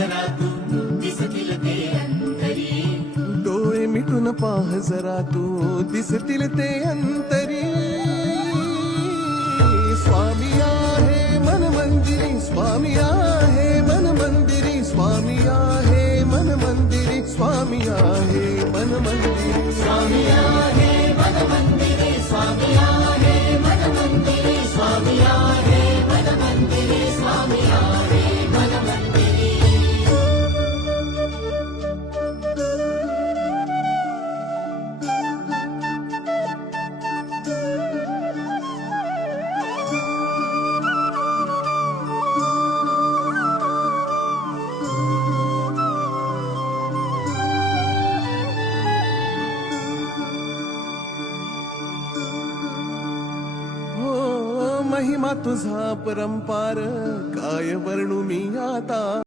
जरा तू दिसतील ते अंतरी. डोळे मिटून पाह जरा तू दिसतील ते अंतरी. स्वामी आहे मन मंदिरी, स्वामी आहे मन मंदिरी, स्वामी आहे मन मंदिरी, स्वामी आहे मन मंदिरी. स्वामी आहे मन मंदिरी, स्वामी आहे मन मंदिरी, स्वामी आहे मन मंदिरी, स्वामी आहे मन मंदिरी. महिमा तुझा परंपार काय वर्णू मी आता.